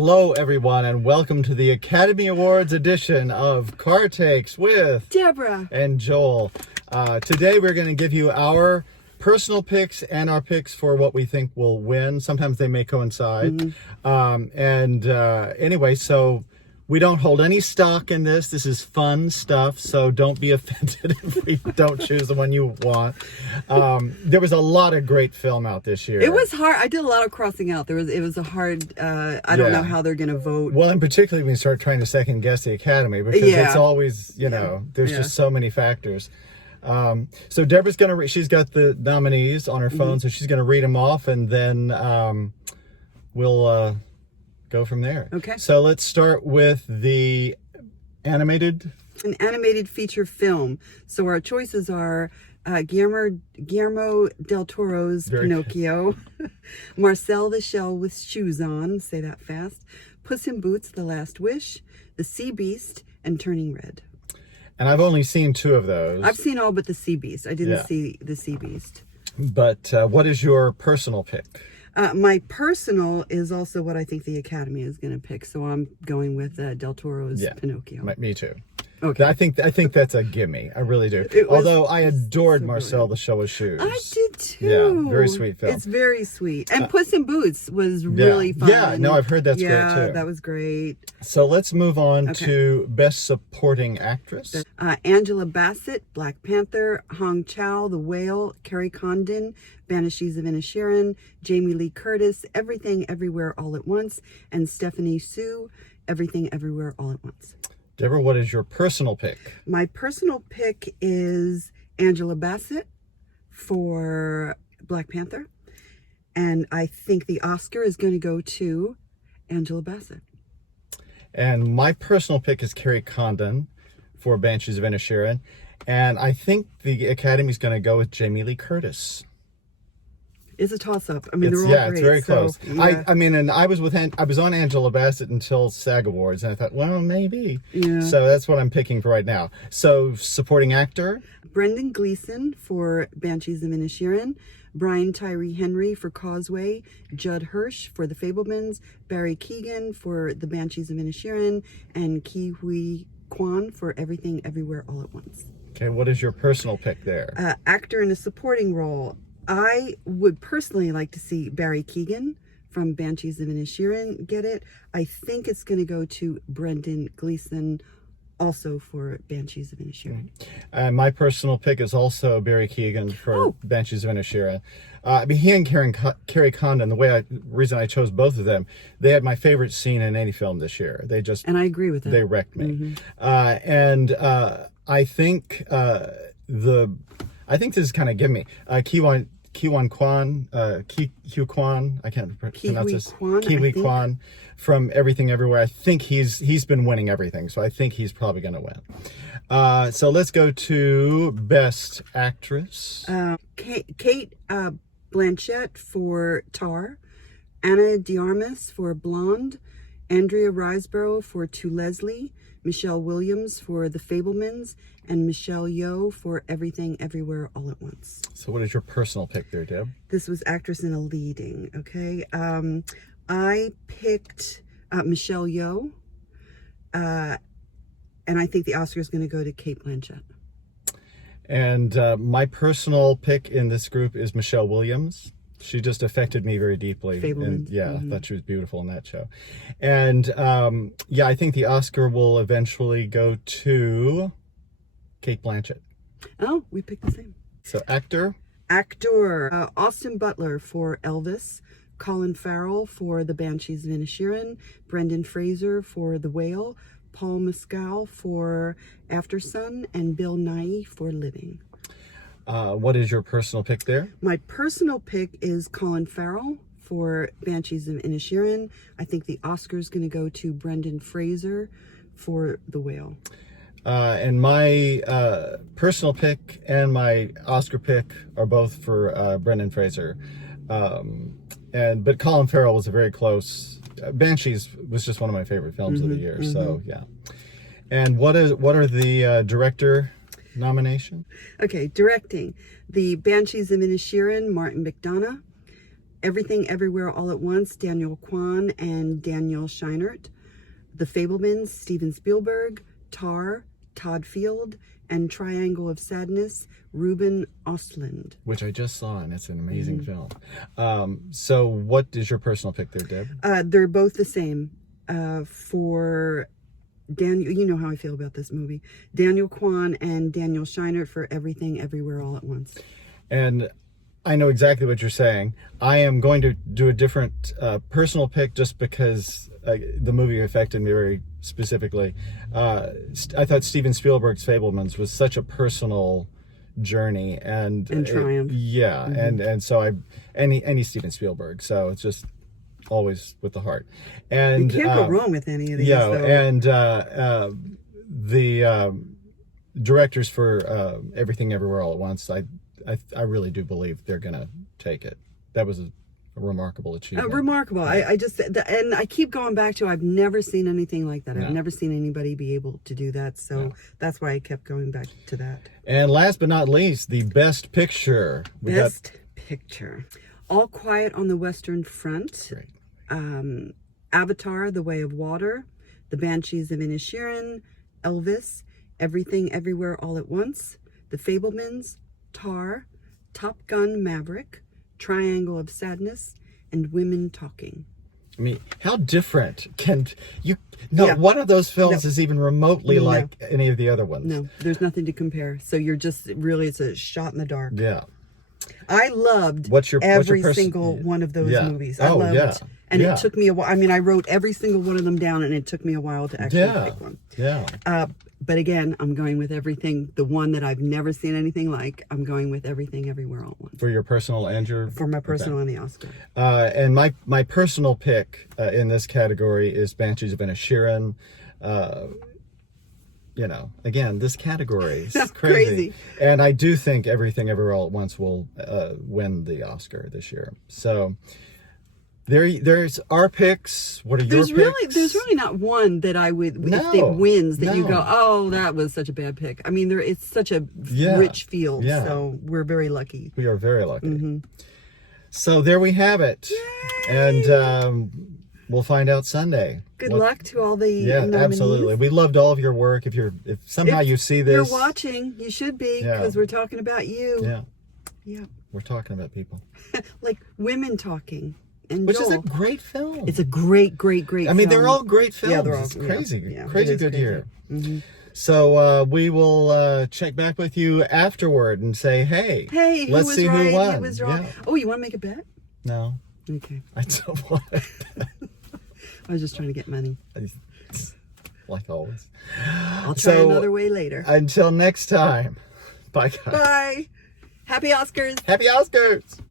Hello, everyone, and welcome to the Academy Awards edition of Car Takes with Deborah and Joel. Today, we're going to give you our personal picks and our picks for what we think will win. Sometimes they may coincide. Anyway, so we don't hold any stock in this. This is fun stuff, so don't be offended if we don't choose the one you want. There was a lot of great film out this year. It was hard. I did a lot of crossing out. It was a hard. I don't know how they're going to vote. Well, and particularly when you start trying to second guess the Academy, because it's always, there's just so many factors. So Deborah's going to she's got the nominees on her phone, so she's going to read them off, and then we'll go from there. Okay. So let's start with the an animated feature film. So our choices are Guillermo del Toro's Pinocchio, Marcel the Shell with Shoes On, say that fast, Puss in Boots: The Last Wish, The Sea Beast, and Turning Red. And I've only seen two of those. I've seen all but The Sea Beast. I didn't see The Sea Beast. But what is your personal pick? My personal is also what I think the Academy is going to pick. So I'm going with Del Toro's Pinocchio. Me too. Okay. I think that's a gimme. I really do. Although I adored Marcel the Shell with Shoes. I did too. Yeah, very sweet film. It's very sweet. And Puss in Boots was really fun. Yeah, no, I've heard that's great too. Yeah, that was great. So let's move on to Best Supporting Actress. Angela Bassett, Black Panther, Hong Chow, The Whale, Carrie Condon, Banshees of Inisherin, Jamie Lee Curtis, Everything Everywhere All at Once, and Stephanie Sue, Everything Everywhere All at Once. Deborah, what is your personal pick? My personal pick is Angela Bassett for Black Panther. And I think the Oscar is going to go to Angela Bassett. And my personal pick is Carrie Condon for Banshees of Inisherin. And I think the Academy is going to go with Jamie Lee Curtis. It's a toss-up. I mean, they're all great. It's very close. Yeah. I mean, and I was on Angela Bassett until SAG Awards, and I thought, well, maybe. Yeah. So that's what I'm picking for right now. So, supporting actor? Brendan Gleeson for Banshees of Inisherin, Brian Tyree Henry for Causeway, Judd Hirsch for The Fabelmans, Barry Keoghan for The Banshees of Inisherin, and Ke Huy Quan for Everything Everywhere All at Once. Okay, what is your personal pick there? Actor in a supporting role. I would personally like to see Barry Keoghan from Banshees of Inisherin get it. I think it's going to go to Brendan Gleeson, also for Banshees of Inisherin. My personal pick is also Barry Keoghan for Banshees of Inisherin. I mean, he and Carrie Condon, the reason I chose both of them, they had my favorite scene in any film this year. And I agree with that. They wrecked me. I think this is kind of giving me Ke Huy Quan, I can't pronounce this. Ke Huy Quan from Everything Everywhere. I think he's been winning everything, so I think he's probably going to win. So let's go to Best Actress. Kate Blanchett for Tar, Anna de Armas for Blonde, Andrea Riseborough for To Leslie, Michelle Williams for The Fabelmans, and Michelle Yeoh for Everything Everywhere All at Once. So what is your personal pick there, Deb? This was actress in a leading, okay? I picked Michelle Yeoh, and I think the Oscar is going to go to Kate Blanchett. And my personal pick in this group is Michelle Williams. She just affected me very deeply. Fabelmans. And I thought she was beautiful in that show. And I think the Oscar will eventually go to Kate Blanchett. Oh, we picked the same. So actor? Austin Butler for Elvis, Colin Farrell for The Banshees of Inisherin, Brendan Fraser for The Whale, Paul Mescal for After Sun, and Bill Nighy for Living. What is your personal pick there? My personal pick is Colin Farrell for Banshees of Inisherin. I think the Oscar is going to go to Brendan Fraser for The Whale. And my personal pick and my Oscar pick are both for Brendan Fraser. But Colin Farrell was a very close. Banshees was just one of my favorite films of the year. So yeah. And what are the director nomination? Okay, directing. The Banshees of Inisherin, Martin McDonagh. Everything Everywhere All at Once, Daniel Kwan and Daniel Scheinert. The Fabelmans, Steven Spielberg. Tar, Todd Field. And Triangle of Sadness, Ruben Östlund. Which I just saw, and it's an amazing film. So what is your personal pick there, Deb? They're both the same. For Daniel, you know how I feel about this movie. Daniel Kwan and Daniel Scheinert for Everything Everywhere All at Once. And I know exactly what you're saying. I am going to do a different personal pick just because the movie affected me very specifically. I thought Steven Spielberg's Fabelmans was such a personal journey and triumph. And so any Steven Spielberg. So it's just always with the heart. And you can't go wrong with any of these. Yeah, though. and the directors for Everything Everywhere All at Once, I really do believe they're gonna take it. That was a remarkable achievement. Remarkable. And I keep going back to, I've never seen anything like that. I've never seen anybody be able to do that. So that's why I kept going back to that. And last but not least, the Best Picture. Best Picture. All Quiet on the Western Front. Great. Avatar, The Way of Water. The Banshees of Inisherin. Elvis. Everything Everywhere All at Once. The Fabelmans. Tar. Top Gun Maverick. Triangle of Sadness, and Women Talking. I mean, how different can you? No, one of those films is even remotely like any of the other ones. No, there's nothing to compare. So you're just really, it's a shot in the dark. Yeah. I loved every single one of those movies. I loved, and it took me a while. I mean, I wrote every single one of them down, and it took me a while to actually pick one. Yeah. But again, I'm going with everything. The one that I've never seen anything like, I'm going with Everything Everywhere All at Once. For your personal and your... For my personal and the Oscar. And my personal pick in this category is Banshees of Inisherin. Again, this category is crazy. And I do think Everything Everywhere All at Once will win the Oscar this year. So... There's our picks. What are your picks? There's really not one that I would, if it wins, that you go, oh, that was such a bad pick. I mean, it's such a rich field, so we're very lucky. We are very lucky. So there we have it. Yay! And we'll find out Sunday. Good luck to all the nominees. Absolutely. We loved all of your work. If somehow you see this, you're watching, you should be, because we're talking about you. Yeah. We're talking about people. Like Women Talking. Which is a great film. It's a great film. I mean, they're all great films. Yeah, they're all, it's crazy. Yeah, crazy good year. So we will check back with you afterward and say, hey, let's see who won. Who was wrong. Oh, you want to make a bet? No. Okay. I don't want to. I was just trying to get money. Like always. I'll try another way later. Until next time. Bye, guys. Bye. Happy Oscars. Happy Oscars.